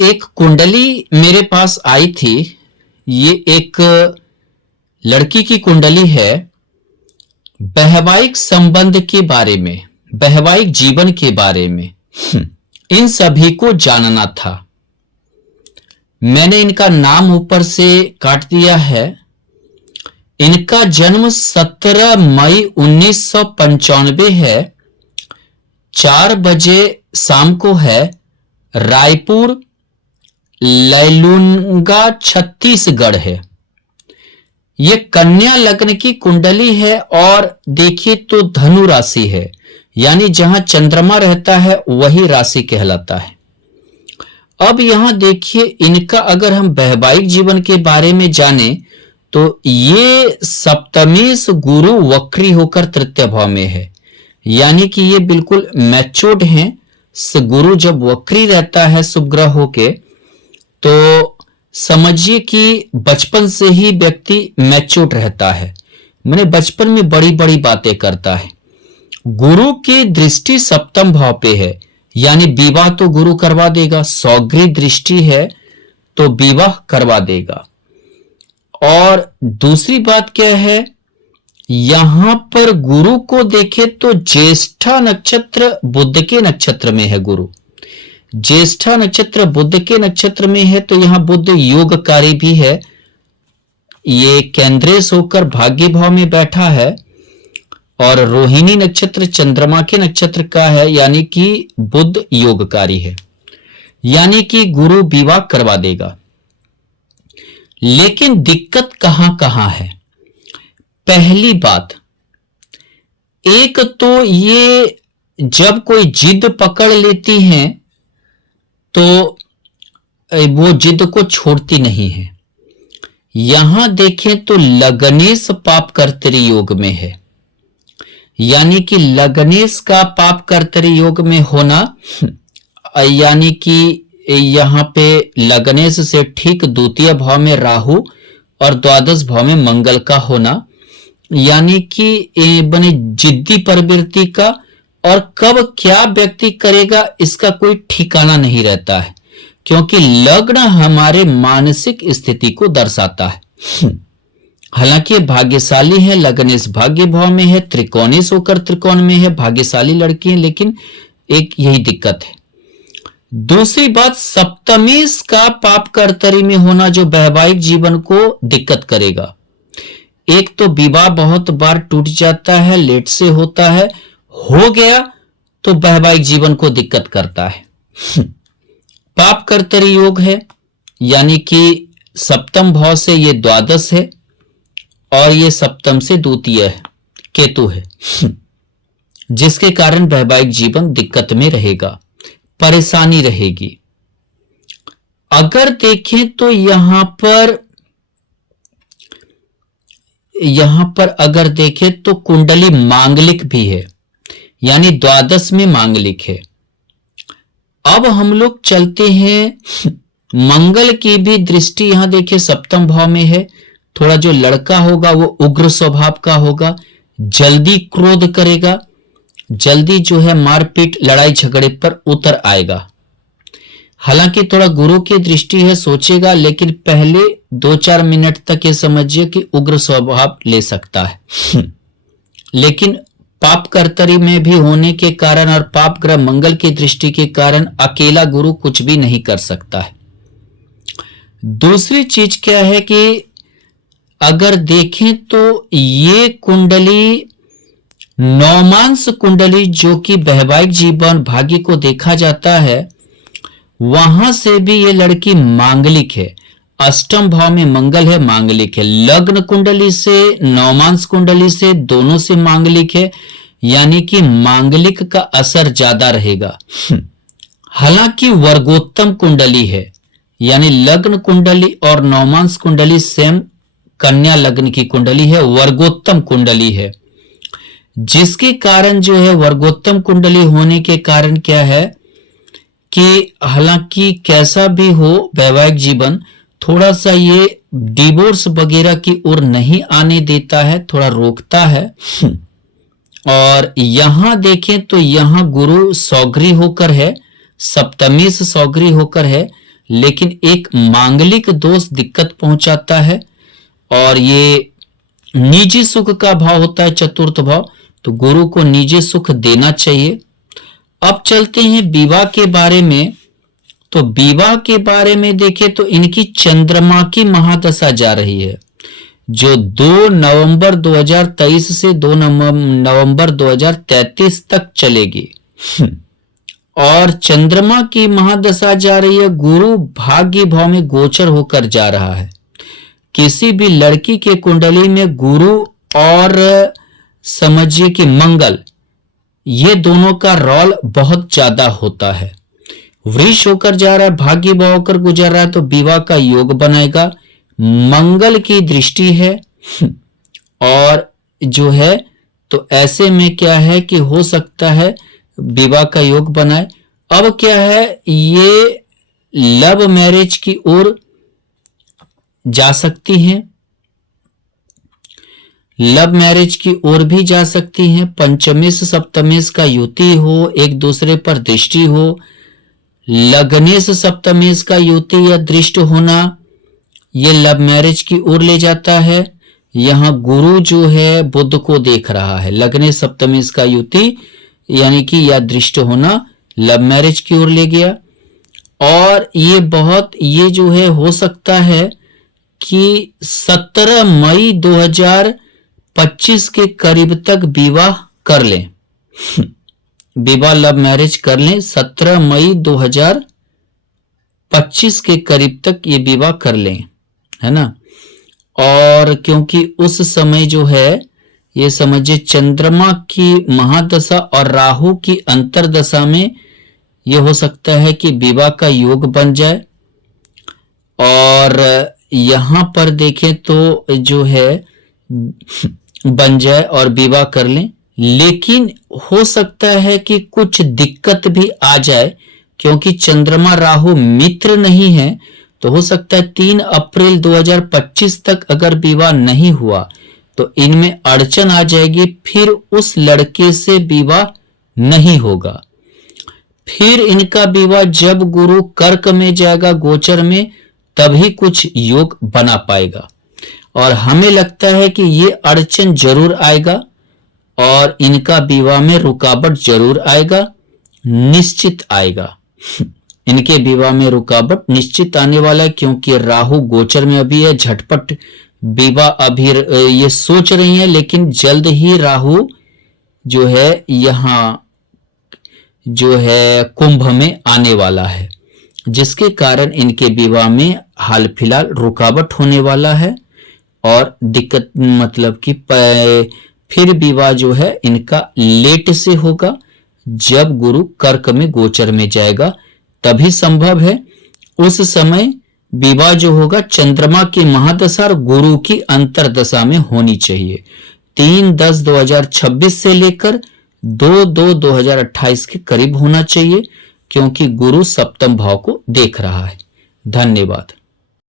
एक कुंडली मेरे पास आई थी। ये एक लड़की की कुंडली है। वैवाहिक संबंध के बारे में, वैवाहिक जीवन के बारे में इन सभी को जानना था। मैंने इनका नाम ऊपर से काट दिया है। इनका जन्म 17 मई 1995 है। 4 बजे शाम को है। रायपुर लैलूंगा छत्तीसगढ़ है। ये कन्या लग्न की कुंडली है और देखिए तो धनु राशि है, यानी जहां चंद्रमा रहता है वही राशि कहलाता है। अब यहां देखिए, इनका अगर हम वैवाहिक जीवन के बारे में जाने तो ये सप्तमेश गुरु वक्री होकर तृतीय भाव में है, यानी कि ये बिल्कुल मैच्योर्ड हैं। गुरु जब वक्री रहता है शुभ ग्रह होके, तो समझिए कि बचपन से ही व्यक्ति मैच्योर्ड रहता है, मैंने बचपन में बड़ी बड़ी बातें करता है। गुरु की दृष्टि सप्तम भाव पे है, यानी विवाह तो गुरु करवा देगा। सौगृह दृष्टि है तो विवाह करवा देगा। और दूसरी बात क्या है, यहां पर गुरु को देखे तो ज्येष्ठा नक्षत्र बुध के नक्षत्र में है। गुरु ज्येष्ठा नक्षत्र बुध के नक्षत्र में है, तो यहां बुध योगकारी भी है। ये केंद्रेश होकर भाग्य भाव में बैठा है और रोहिणी नक्षत्र चंद्रमा के नक्षत्र का है, यानी कि बुध योगकारी है, यानी कि गुरु विवाह करवा देगा। लेकिन दिक्कत कहां कहां है? पहली बात, एक तो ये जब कोई जिद पकड़ लेती हैं तो वो जिद को छोड़ती नहीं है। यहां देखें तो लग्नेश पाप कर्तरी योग में है, यानी कि लग्नेश का पाप कर्तरी योग में होना, यानी कि यहां पे लग्नेश से ठीक द्वितीय भाव में राहु और द्वादश भाव में मंगल का होना, यानी कि बने जिद्दी प्रवृत्ति का। और कब क्या व्यक्ति करेगा इसका कोई ठिकाना नहीं रहता है, क्योंकि लग्न हमारे मानसिक स्थिति को दर्शाता है। हालांकि भाग्यशाली है, लग्नेश भाग्य भाव में है, त्रिकोणेश होकर त्रिकोण में है, भाग्यशाली लड़की है, लेकिन एक यही दिक्कत है। दूसरी बात, सप्तमेश का पाप कर्तरी में होना जो वैवाहिक जीवन को दिक्कत करेगा। एक तो विवाह बहुत बार टूट जाता है, लेट से होता है, हो गया तो वैवाहिक जीवन को दिक्कत करता है। पाप कर्तरी योग है, यानी कि सप्तम भाव से ये द्वादश है और ये सप्तम से द्वितीय है, केतु है, जिसके कारण वैवाहिक जीवन दिक्कत में रहेगा, परेशानी रहेगी। अगर देखें तो यहां पर अगर देखें तो कुंडली मांगलिक भी है, यानी द्वादश में मांगलिक है। अब हम लोग चलते हैं, मंगल की भी दृष्टि यहां देखिए सप्तम भाव में है। थोड़ा जो लड़का होगा वो उग्र स्वभाव का होगा, जल्दी क्रोध करेगा, जल्दी जो है मारपीट लड़ाई झगड़े पर उतर आएगा। हालांकि थोड़ा गुरु की दृष्टि है, सोचेगा, लेकिन पहले 2-4 मिनट तक ये समझिए कि उग्र स्वभाव ले सकता है। लेकिन पाप कर्तरी में भी होने के कारण और पाप ग्रह मंगल की दृष्टि के कारण अकेला गुरु कुछ भी नहीं कर सकता है। दूसरी चीज क्या है कि अगर देखें तो ये कुंडली नौमांस कुंडली जो कि वैवाहिक जीवन भाग्य को देखा जाता है, वहां से भी ये लड़की मांगलिक है। अष्टम भाव में मंगल है, मांगलिक है। लग्न कुंडली से, नौमांस कुंडली से, दोनों से मांगलिक है, यानी कि मांगलिक का असर ज्यादा रहेगा। हालांकि वर्गोत्तम कुंडली है, यानी लग्न कुंडली और नौमांस कुंडली सेम कन्या लग्न की कुंडली है, वर्गोत्तम कुंडली है, जिसके कारण जो है वर्गोत्तम कुंडली होने के कारण क्या है कि हालांकि कैसा भी हो वैवाहिक जीवन, थोड़ा सा ये डिवोर्स वगैरह की ओर नहीं आने देता है, थोड़ा रोकता है। और यहां देखें तो यहां गुरु सौगरी होकर है, सप्तमेश सौगरी होकर है, लेकिन एक मांगलिक दोष दिक्कत पहुंचाता है, और ये निजी सुख का भाव होता है, चतुर्थ भाव, तो गुरु को निजी सुख देना चाहिए। अब चलते हैं विवाह के बारे में। तो विवाह के बारे में देखें तो इनकी चंद्रमा की महादशा जा रही है, जो 2 नवंबर 2023 से 2 नवंबर 2033 तक चलेगी। और चंद्रमा की महादशा जा रही है, गुरु भाग्य भाव में गोचर होकर जा रहा है। किसी भी लड़की के कुंडली में गुरु और समझिए कि मंगल, ये दोनों का रोल बहुत ज्यादा होता है। वृष होकर जा रहा है, भाग्य भाव होकर गुजर रहा है, तो विवाह का योग बनाएगा। मंगल की दृष्टि है और जो है, तो ऐसे में क्या है कि हो सकता है विवाह का योग बनाए। अब क्या है, ये लव मैरिज की ओर जा सकती हैं, लव मैरिज की ओर भी जा सकती हैं। पंचमेश सप्तमेश का युति हो, एक दूसरे पर दृष्टि हो, लग्नेश सप्तमेश का युति या दृष्टि होना, ये लव मैरिज की ओर ले जाता है। यहां गुरु जो है बुध को देख रहा है। लग्नेश सप्तमेश का युति यानी कि या दृष्टि होना लव मैरिज की ओर ले गया। और ये जो है हो सकता है कि 17 मई 2025 के करीब तक विवाह कर लें, विवाह लव मैरिज कर लें। 17 मई 2025 के करीब तक ये विवाह कर लें, है ना। और क्योंकि उस समय जो है, ये समझिए चंद्रमा की महादशा और राहु की अंतरदशा में ये हो सकता है कि विवाह का योग बन जाए। और यहां पर देखें तो जो है बन जाए और विवाह कर लें, लेकिन हो सकता है कि कुछ दिक्कत भी आ जाए, क्योंकि चंद्रमा राहु मित्र नहीं है। तो हो सकता है 3 अप्रैल 2025 तक अगर विवाह नहीं हुआ तो इनमें अड़चन आ जाएगी, फिर उस लड़के से विवाह नहीं होगा। फिर इनका विवाह जब गुरु कर्क में जाएगा गोचर में, तभी कुछ योग बना पाएगा। और हमें लगता है कि ये अड़चन जरूर आएगा और इनका विवाह में रुकावट जरूर आएगा, निश्चित आएगा। इनके विवाह में रुकावट निश्चित आने वाला है, क्योंकि राहु गोचर में अभी है। झटपट विवाह अभी ये सोच रही है, लेकिन जल्द ही राहु जो है यहां जो है कुंभ में आने वाला है, जिसके कारण इनके विवाह में हाल फिलहाल रुकावट होने वाला है। और दिक्कत मतलब कि फिर विवाह जो है इनका लेट से होगा, जब गुरु कर्क में गोचर में जाएगा तभी संभव है। उस समय विवाह जो होगा चंद्रमा की महादशा और गुरु की अंतरदशा में होनी चाहिए। 3/10/2026 से लेकर 2/2/2028 के करीब होना चाहिए, क्योंकि गुरु सप्तम भाव को देख रहा है। धन्यवाद।